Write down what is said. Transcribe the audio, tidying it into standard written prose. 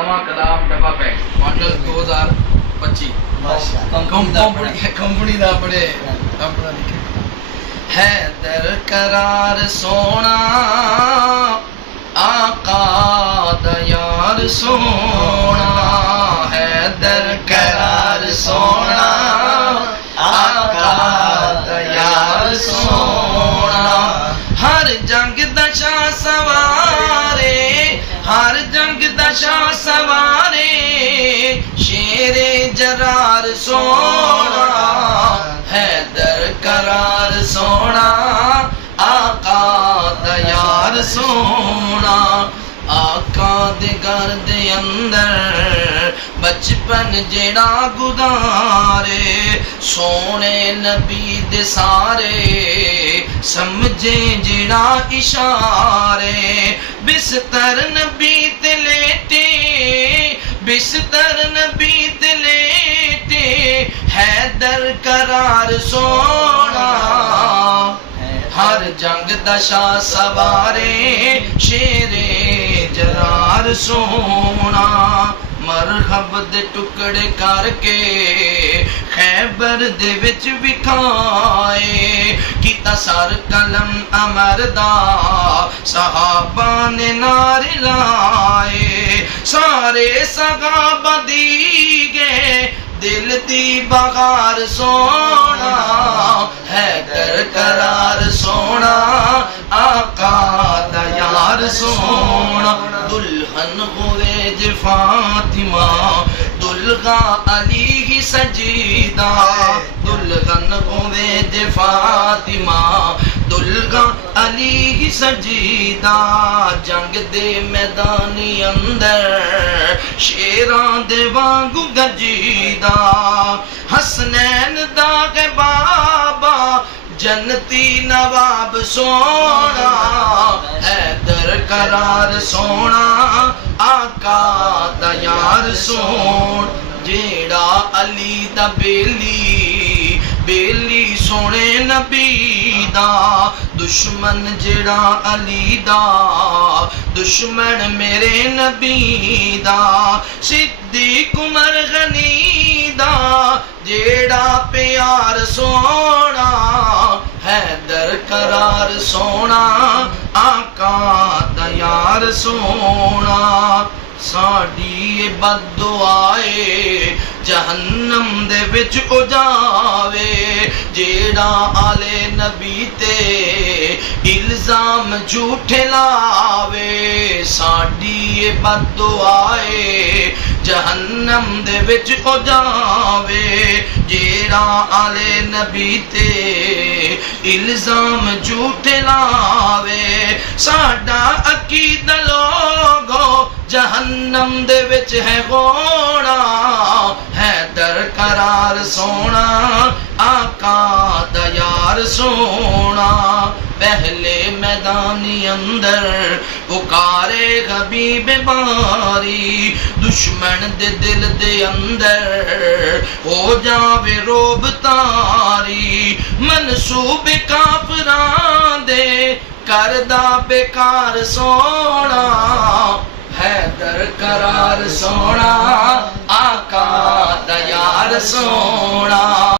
नवा कलाम डब्बा pack model 2025 company दा बड़े अपना लिखे है दरकरार सोना आका दा यार सोना है दरकरार सोना आका दा यार सोना हर जंग दशा सवारे हर जंग दशा सवारे शेरे जरार सोना है दरकरार सोना आका दा यार सोना आका दे घर दे अंदर बचपन जेड़ा गुजारे सोने नबी दे सारे समझे जेड़ा इशारे बिस्तर नबी ते लेटे बिस्तर नबी ते लेटे है दरकरार सोना हर जंग दशा सवारे शेरे जरार सोना मरहब दे टुकड़े करके खैबर दे विच विखाए कीता सर कलम अमर दा सहाबा ने नारे लाए सारे सहाबा दी गए दिल दी बगार सोना है दरकरार सोना आका दा यार सोना दुल्हन होवे जे फातिमा दुल्हा अली ही सजीदा दुल्हन होवे जे फातिमा दुल्हा अली ही सजीदा जंग दे मैदानी अंदर शेरां दे वांगू गजीदा हसनैन दा के बाबा जन्नती नवाब सोना है दरकरार सोना आका दा यार सोन जेड़ा अली दा बेली सोने नबी दा दुश्मन जेड़ा अली दा दुश्मन मेरे नबी दा सिद्दीक उमर गनी दा जेड़ा प्यार सोना है दरकरार सोना आका दा यार सोना साडी बददुआए जहन्नम दे विच ओ जावे जेड़ा आले नबी ते इल्जाम झूठे लावे साडी बददुआए जहन्नम दे विच ओ जावे जेड़ा आले नबी ते इल्जाम झूठे लावे साडा अकीदा लोगो जहन्नम दे विच है होना है दरकरार सोना आका दा यार सोना पहले मैदानी अंदर पुकारे हबीब बारी दुश्मन दे दिल दे अंदर हो जावे रोब तारी मनसूबे काफरां दे करदा बेकार सोना है दरकरार सोना आका दा यार सोना।